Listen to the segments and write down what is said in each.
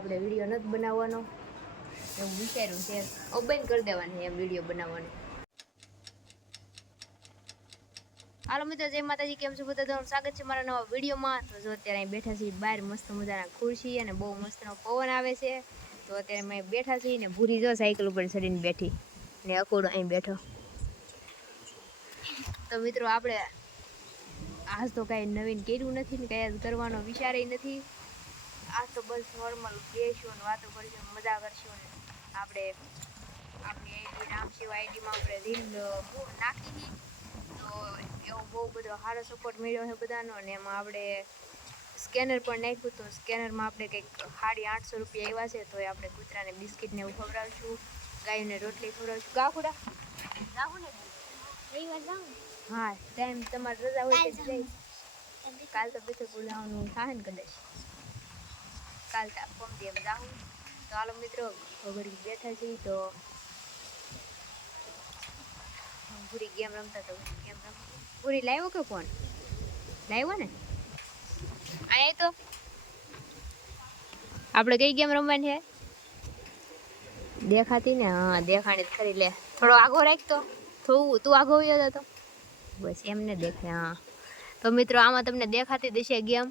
આપણે વિડીયો નથી બનાવવાનો એવું વિચાર્યું છે. બંધ કરી દેવાની એમ વિડીયો બનાવવાની. હાલો મિત્રો, જય માતાજી. કેમ છો બધા? તમારું સ્વાગત છે મારા નવા વિડીયોમાં. તો જો અત્યારે અહીં બેઠા છીએ બહાર, મસ્ત મજાના ખુરશી અને બહુ મસ્તનો પવન આવે છે. તો અત્યારે અમે બેઠા છીએ ને ભૂરી જો સાયકલ ઉપર ચડીને બેઠી ને અકોડો અહીં બેઠો. તો મિત્રો આપણે આજ તો કાંઈ નવીન કર્યું નથી ને કાંઈ કરવાનો વિચારે નથી. આજ તો બસ નોર્મલ બેસશું ને વાતો કરીશું, મજા કરશું ને આપણે આપણી આઈડી રામશિવ આઈડીમાં આપણે રીલ નાખી. તો એવો બહુ બધો સારો સપોર્ટ મળ્યો છે બધાનો. અને એમાં આપણે સ્કેનર પણ નાખ્યું. તો સ્કેનરમાં આપણે કંઈક 850 રૂપિયા આવ્યા છે. તો એ આપણે કૂતરાને બિસ્કિટને એવું ખવડાવશું, ગાયોને રોટલી ખવડાવશું. ગાખુડા જાવું ને હા, ટાઈમ તમારે રજા હોય તો જઈશ. કાલ તો પછી બોલાવવાનું થાય ને કદાચ. કાલ ફોન દે એમ જાઉં. તો હાલો મિત્રો, ઘડી બેઠા છીએ. તો પૂરી ગેમ રમતા તો ગેમ રમતી. પૂરી લાવ્યો કે ફોન લાવ્યો ને? અહીંયા તો આપણે કઈ ગેમ રમવાની છે? દેખાતી ને? હા, દેખાણી જ ખરી. લે થોડો આગો રાખ. તો થોડું તું આગો આવ્યો હતો બસ એમને દેખે. હા તો મિત્રો, આમાં તમને દેખાતી દેશે ગેમ.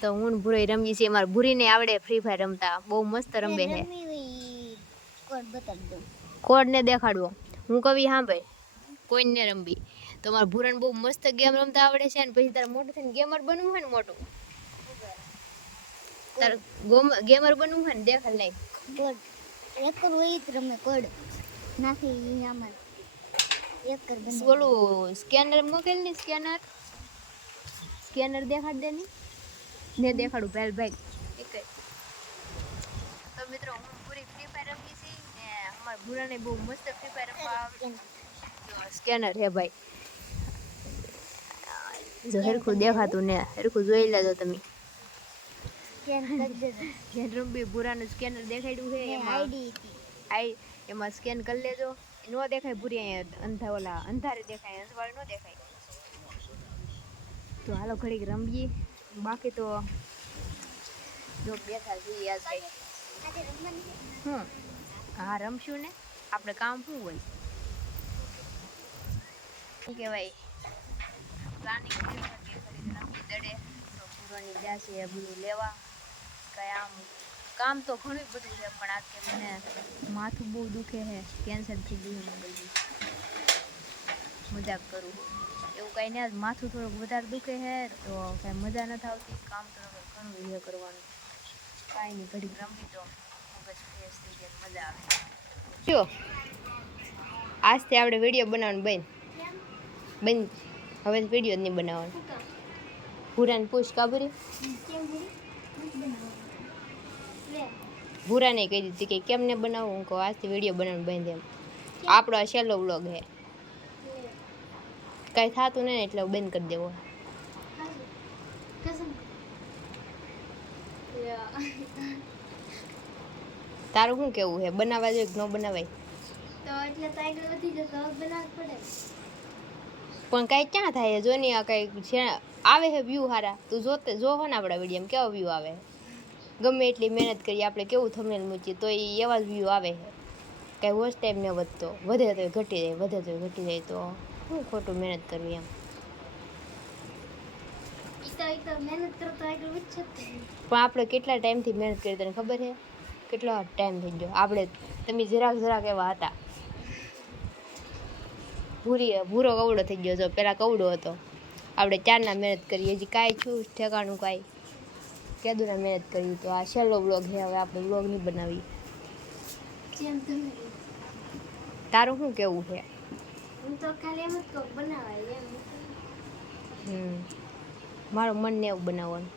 તો હું ભૂરી રમીએ છીએ. મારે ભૂરીને આવડે ફ્રી ફાયર રમતા, બહુ મસ્ત રમે છે. કોડ ને દેખાડવો હું કવિ. હા ભાઈ, કોઈને રમવી. તો મારા ભૂરાને બહુ મસ્ત ગેમ રમતા આવડે છે. ને પછી તારે મોટું થઈને ગેમર બનવું હોય ને, મોટું તારે ગેમર બનવું હોય ને, દેખાડ નહીં કોડ એક હોય જ રમે. કોડ નાખી આમાં એક કર બને. ઓલું સ્કેનર મોકલ ને, સ્કેનર દેખાડ દે ને દેખાડું ભાઈ ભાઈ એક. તો મિત્રો, હું પૂરી ફ્રી ફાયર રમી છે ને અમારા ભૂરાને બહુ મસ્ત ફ્રી ફાયર રમવા સ્કેનર હે ભાઈ. જો હરખું દેખાતું ને હરખું જોઈ લેજો તમે. જેન રમવી ભૂરાનું સ્કેનર દેખાડ્યું છે એમાં સ્કેન કરી લેજો. ન દેખાય ભૂરી અહીંયા ઓલા અંધારે દેખાય, અંધવાળે ન દેખાય. તો હાલો ઘડીક રમીએ. બાકી તો જો બેઠા છીએ. યાદ કઈ હા રમશું ને. આપણે કામ શું હોય શું કહેવાય, પ્લાનિંગ રમી દડે તો પૂરોની જાશે બધું લેવા. કઈ કામ તો ઘણું બધું છે, પણ આ કે મને માથું બહુ દુખે છે. કેન્સર થઈ ગયું છે. મજાક કરું એવું કાંઈ નહીં. માથું થોડુંક વધારે દુખે છે તો કાંઈ મજા નથી આવતી. કામ તો ઘણું એ કરવાનું. કાંઈ નહીં, ઘડીક રમવી તો મગજ ફ્રેશ થઈ જાય, મજા આવે. જો આજથી આપણે વિડીયો બનાવવાનું બંધ. હવે વિડીયો જ નહીં બનાવવાનો. ભૂરાને પૂછ કાબરી. ભૂરાને કહી દીધી કે કેમને બનાવું. હું કહું આજથી વિડીયો બનાવવાનું બંધ. એમ આપણો આ છેલ્લો વ્લોગ છે. કાંઈ થતું નહીં એટલે બંધ કરી દેવો. તારું શું કેવું છે? બનાવવા જોઈએ કે ન બનાવાય? પણ કાંઈ ક્યાં થાય? જો ને આ કાંઈ છે આવે છે વ્યૂ સારા. તું જોવો ને આપણા વિડીયોમાં કેવો વ્યૂ આવે. ગમે એટલી મહેનત કરીએ આપણે, કેવું થંબનેલ મૂકીએ તો એવા જ વ્યૂ આવે છે. કાંઈ વોચ ટાઈમ ન વધતો, વધે તો ઘટી જાય, વધે તો ઘટી જાય. તો શું ખોટું મહેનત કરવી એમ. પણ આપણે કેટલા ટાઈમથી મહેનત કરી તને ખબર છે? કેટલો ટાઈમ થઈ ગયો. આપણે તમે જરાક એવા હતા. ભૂરો કવડો થઈ ગયો. જો પેલા કવડો હતો. આપણે 4 મહેનત કરી, હજી કાંઈ છું ઠેકાણું કાંઈ. કેદુના મહેનત કરી. તો આ છેલ્લો વ્લોગ છે. હવે આપણે વ્લોગ નહીં બનાવી. તારું શું કેવું છે? મારું મન ને એવું બનાવવાનું.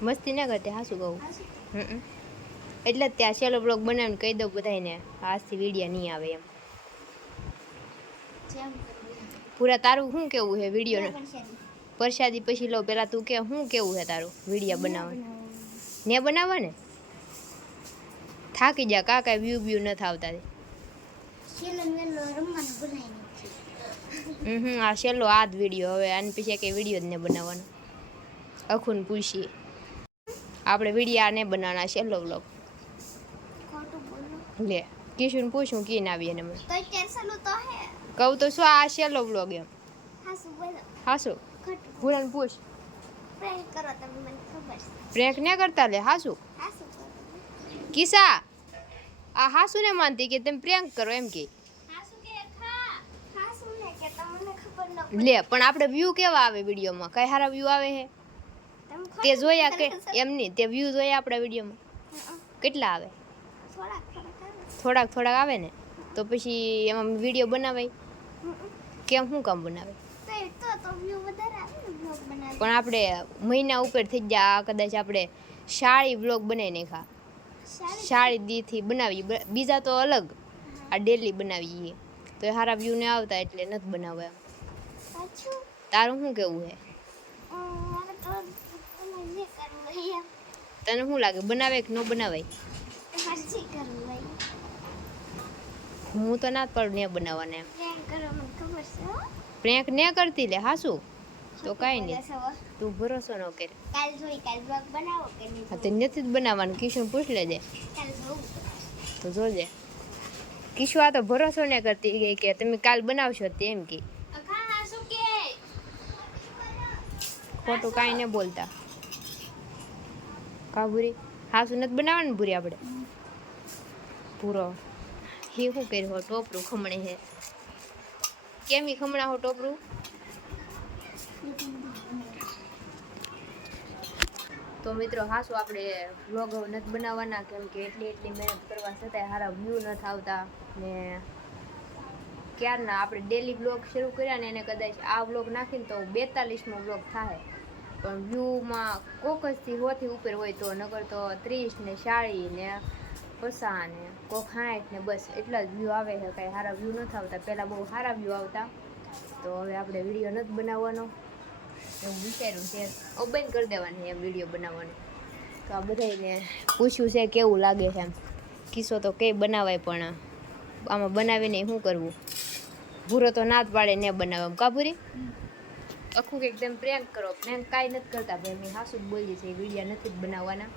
મસ્તી ના કરતી, હાસું કહું. એટલે જ ત્યાં છેલ્લો બ્લોગ બનાવીને કહી દઉં બધાને આજથી વિડીયો નહીં આવે એમ. પૂરા તારું શું કેવું છે વિડીયો? પ્રસાદી પછી લો. પેલા તું કે શું કેવું છે તારું વિડીયો બનાવવાનું? ને બનાવવા ને થાકી જા. કાંઈ વ્યૂ નથી આવતા. આ છેલ્લો આ જ વિડીયો. હવે આની પછી કઈ વિડીયો જ ને બનાવવાનો. અખુન પૂછીએ આપણે વિડીયો આ ને બનાવવાના છેલ્લો વ્લોગ. લે કિશુન પૂછું કીને આવીએ ને મને કહું તો શું આ છેલ્લો વ્લોગ એમ. હાસુ ભૂરાને પૂછ. પ્રેન્ક ને કરતા લે હાસુ. કિસા આ હાસુ ને માનતી કે તમે પ્રેન્ક કરો એમ કે. લે પણ આપણે વ્યૂ કેવા આવે વિડીયોમાં? કઈ સારા વ્યૂ આવે હે તે જોયા કે એમ નહીં? તે વ્યૂ જોયા આપણા વિડીયોમાં કેટલા આવે? થોડાક આવે ને તો પછી એમાં વિડીયો બનાવાય કેમ? શું કામ બનાવે? પણ આપણે મહિના ઉપર થઈ ગયા કદાચ આપણે શાળી વ્લોગ બનાવી નાખા. શાળી દીથી બનાવી બીજા તો અલગ, આ ડેલી બનાવીએ તો એ સારા વ્યૂ ને આવતા એટલે નથી બનાવવા. તારું શું કેવું હે? તને શું લાગે બનાવે કે ન બનાવાય? હું તો ના જ પાડું ને બનાવવાને. પ્રેન્ક ને કરતી લે હાસુ તો કાઈ નહીં, તું ભરોસો ન કરે. તે નથી જ બનાવવાનું. કિશુ પૂછ લેજે તો જોજે. કિશુ આ તો ભરોસો ને કરતી ગઈ કે તમે કાલ બનાવશો તેમ કે. ખોટું કાંઈ ને બોલતા. કા ભૂરી હાસુ નથી બનાવવાનું? ભૂરી આપણે પૂરો હે શું કર્યું હો? ટોપરું ખમણે હે. કેમ ઈ ખમણા હો ટોપરું? તો મિત્રો હાસુ આપણે વ્લોગ નથી બનાવવાના કેમ કે એટલી મહેનત કરવા છતાંય સારા વ્યૂ નથી આવતા ને ક્યારના આપણે ડેલી વ્લોગ શરૂ કર્યા ને એને કદાચ આ વ્લોગ નાખીને તો 42મો વ્લોગ થાય પણ વ્યૂમાં કોક જથી 100થી ઉપર હોય તો, નગર તો 30 ને 40 ને 50 ને કોક 60 ને બસ એટલા જ વ્યૂ આવે છે. કાંઈ સારા વ્યૂ નથી આવતા. પહેલાં બહુ સારા વ્યૂ આવતા. તો હવે આપણે વિડીયો નથી બનાવવાનો એવું વિચાર્યું છે. બંધ કરી દેવાની એમ વિડીયો બનાવવાનું. તો આ બધાને પૂછ્યું છે કેવું લાગે છે એમ. કિસ્સો તો કંઈ બનાવાય પણ આમાં બનાવીને શું કરવું? ભૂરો તો ના જ પાડે ને બનાવે એમ. કા ભૂરી આખું કે એકદમ પ્રેન્ક કરો. પ્રેન્ક કાંઈ નથી કરતા ભાઈ. મેં હાસુ જ બોલી છે વિડીયો નથી જ બનાવવાના.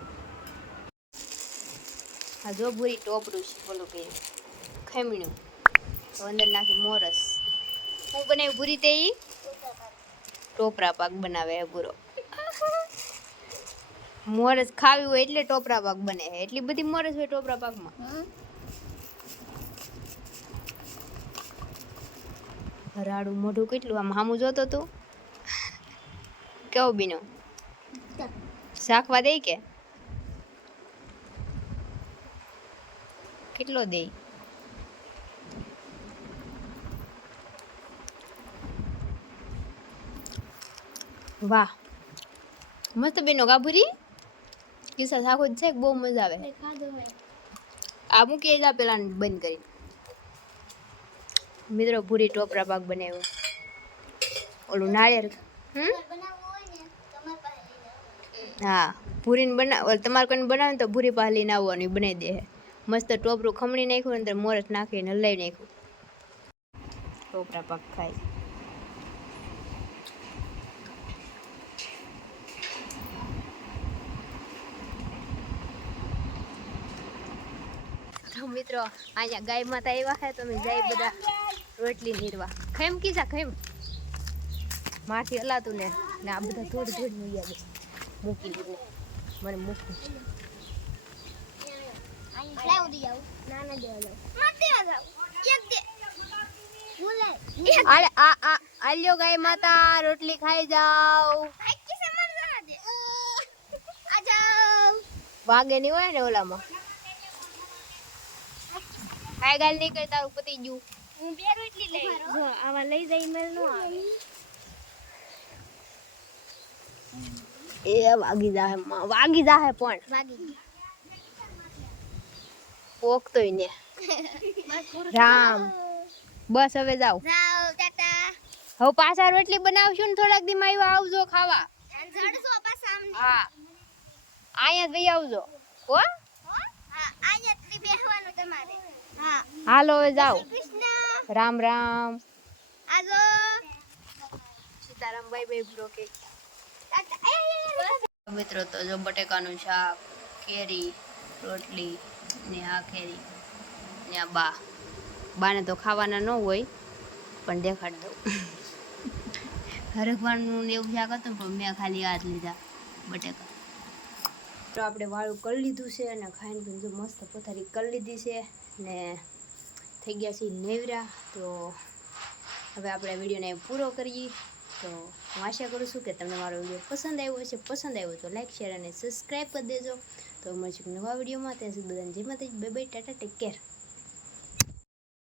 હા જો ભૂરી ટોપરું છે બોલું કે ખમણ્યું તો અંદર નાખી મોરસ. હું બનાવી ભૂરી તે ટોપરા પાક બનાવે હે ભૂરો. મોરસ ખાવી હોય એટલે ટોપરા પાક બને છે. એટલી બધી મોરસ હોય ટોપરા પાકમાં. રાડું મોઢું કેટલું આમ સામું જોતો તું કેવો બીનો શાકવા દે કે કેટલો દે? વાહ મસ્ત બેનો ગાભુરી. કિસ્સા શાકો જ છે બહુ મજા આવે. આ મૂકી જા પેલા બંધ કરી. મિત્રો ભૂરી ટોપરા પાક બનાવ્યો. ઓલું નાળિયેર હા ભૂરીને બનાવ તમારે કોઈને બનાવે તો ભૂરી પાસે લઈને આવવાનું બનાવી દે. મસ્ત ટોપરું ખમણી નાખ્યું અંદર મોરસ નાખીને હલાવી નાખ્યું. ટોપરા પાક ખાય. મિત્રો અહીંયા ગાય માતા આવ્યા છે તમે જાય બધા રોટલી નીરવા. ખેમ કીધા ખેમ માથી હલાતું ને આ બધા થોડી મૂકી મૂકી દીધું મને મૂકી. આલ્યો ગાય માતા રોટલી ખાઈ જાવ. વાગે નહીં હોય ને ઓલામાં. કાઈ ગાલ નહીં કરતા તારું પતી ગયું. હું બે રોટલી લઈ જો આવા લઈ જઈ મેલ નો આવે. એ વાગી જાહે પણ વાગી પોકતોય ને. રામ બસ હવે જાવ ટાટા. હવે પાછા રોટલી બનાવશું ને થોડાક દી માં આવજો ખાવા. હા અહીંયા જ આવજો હો. હા અહીંયા જ બેહવાનું તમારે. હા હાલો હવે જાઓ. રામ રામ. આજો સીતારામ બાય બાય બ્રો કે મિત્રો તો જો બટેકાનું શાક, કેરી, રોટલી ને આ કેરી ને આ બાને તો ખાવાના ન હોય પણ દેખાડ દઉં. હરખવાનું ને એવું શાક હતું પણ મેં ખાલી આ જ લીધા બટેકા. તો આપણે વાળું કરી લીધું છે અને ખાઈને પીને મસ્ત પથારી કરી લીધી છે ને થઈ ગયા છે નેવરા. તો હવે આપણે વિડીયોને પૂરો કરીએ. તો હું આશા કરું છું કે તમને મારો વિડીયો પસંદ આવ્યો હશે. પસંદ આવ્યો તો લાઈક, શેર અને સબસ્ક્રાઈબ કરી દેજો. તો મળીશું નવા વિડીયોમાં. ત્યાં સુધી બધાને જય માતાજી, bye bye, Tata, take care.